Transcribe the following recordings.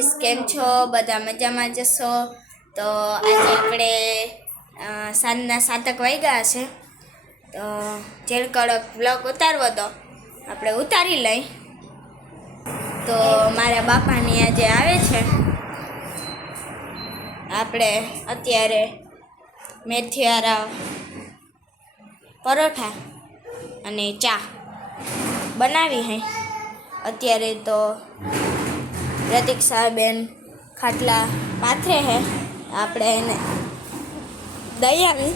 Guys, કેમ છો? બધા મજામાં જશો? તો આજે આપણે સાંજના 7 વાગ્યા છે, તો જેલ કડક બ્લોગ ઉતારવો તો આપણે ઉતારી લઈ. તો મારા બાપાની આજે આવે છે. આપણે અત્યારે મેથીવાળા પરોઠા અને ચા બનાવી હે. અત્યારે તો પ્રતીક્ષાબેન ખાટલા પાથરે હે, આપણે એને દઈ આવી.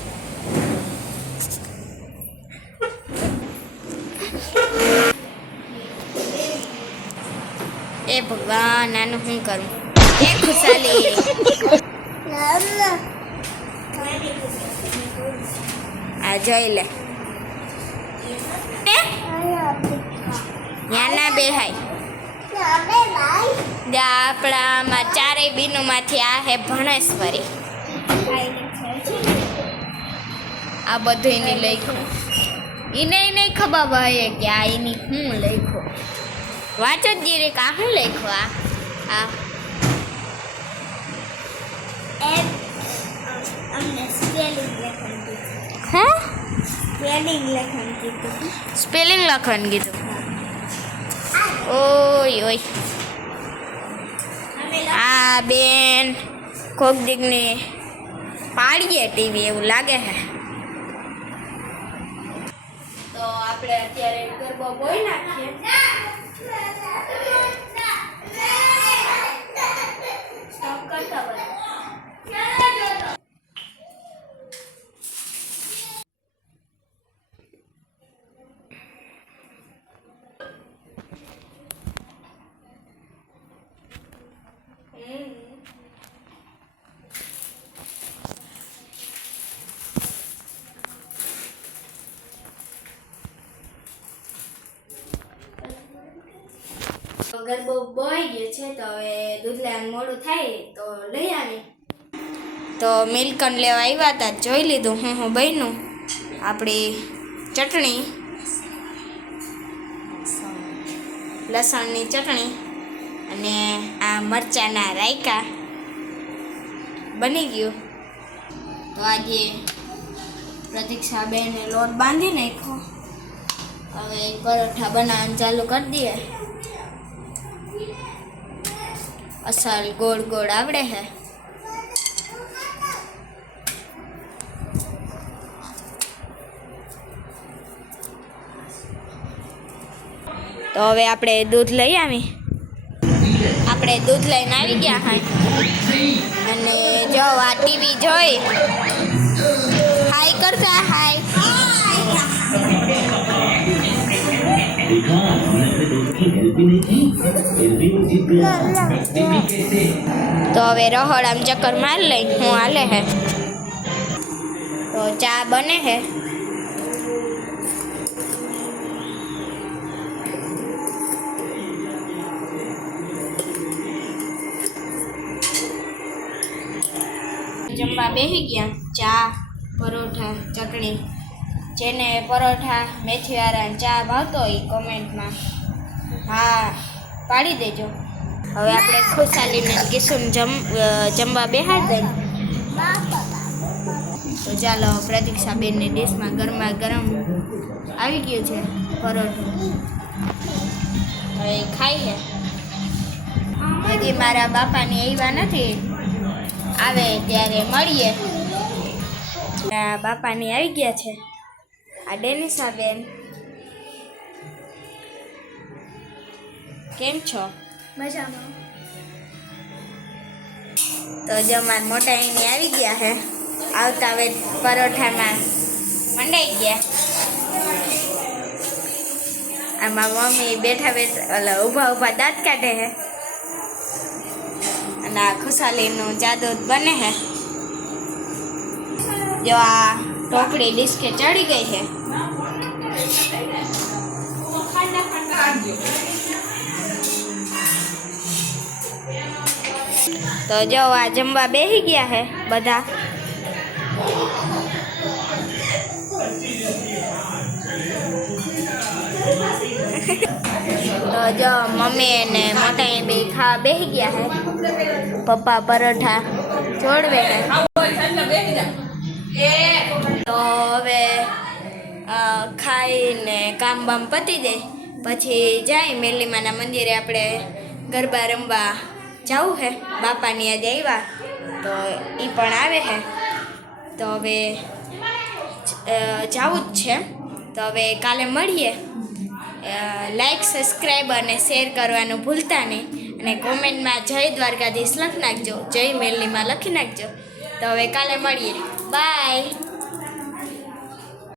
એ ભગવાન, નાનું શું કરું? એ ખુશાલી આ જોઈ લે, ન્યાના બેહાય. આપણામાં ચારેય બીનુમાંથી આ હે ભણેશ્વરી. આ બધું એની લખ્યું, એને નહીં ખબર ભાઈ કે આ એની શું લખ્યું. વાંચો જ જીરે કે આ શું લખ્યું. આ સ્પેલિંગ લખવાનું કીધું. ઓય ઓય, આ બેન કોક દીકને પાડીએ ટીવી એવું લાગે છે. તો આપણે અત્યારે ગરબો બોઈ નાખીએ. સ્ટોપ કરતા બધા. ગરબો બોઈ ગયો છે, તો હવે દૂધ લેવાનું મોડું થાય તો લઈ આવી. તો મિલ્કન લેવા આવ્યા હતા, જોઈ લીધું હું બન્યું. આપણી ચટણી, લસણની ચટણી અને આ મરચાંના રાયકા બની ગયું. તો આજે પ્રતીક્ષાબેને લોટ બાંધી નાખ્યો. હવે પરોઠા બનાવવાનું ચાલુ કરી દઈએ. અસલ ગોળ ગોળ આવડે છે. તો હવે આપણે દૂધ લઈ આવી. આપણે દૂધ લઈને આવી ગયા હા. અને જો આ ટીવી જોઈ હાય કરતા. હાય. તો હવે રહોડામ ચક્કર માર લઈ હું હાલે હે. તો ચા બને હે. જમવા બેસી ગયા. ચા, પરોઠા, ચટણી. જેને પરોઠા મેથીવાળા ચા ભાવતો હોય કોમેન્ટમાં હા પાડી દેજો. હવે આપણે ખુશાલીને કિશુન જમવા બેહાડી દઈએ. તો ચાલો, પ્રતીક્ષાબેનની ડીશમાં ગરમા ગરમ આવી ગયું છે પરોઠું. હવે ખાઈ છે. હજી મારા બાપાની આવ્યા નથી, આવે ત્યારે મળીએ. બાપાની આવી ગયા છે. આ ડેનિસાબેન, કેમ છો? મજામાં. તો જો મારા મોટા એની આવી ગયા છે. આવતા હવે પરોઠામાં મંડાઈ ગયા. આમાં મમ્મી બેઠા બેઠા ઊભા દાંત કાઢે છે. અને આ ખુશાલીનું જાદુ બને છે. જો આ ટોપડી ડિસ્કે ચડી ગઈ છે. તો જો આ જમવા બેસી ગયા છે બધા. તો જો મમ્મી અને મોટા બે ખાવા બેસી ગયા છે. પપ્પા પરોઠા જોડવે છે. તો હવે ખાઈને કામ બામ પતી જાય પછી જાય મેલીમાના મંદિરે આપણે ગરબા રમવા જવું છે. બાપાની યાદ આવ્યા તો એ પણ આવે છે. તો હવે જવું જ છે. તો હવે કાલે મળીએ. લાઈક સબસ્ક્રાઈબ અને શેર કરવાનું ભૂલતા નહીં. અને કોમેન્ટમાં જય દ્વારકાધીશ લખી નાખજો, જય મેલીમાં લખી નાખજો. તો હવે કાલે મળીએ. બાય.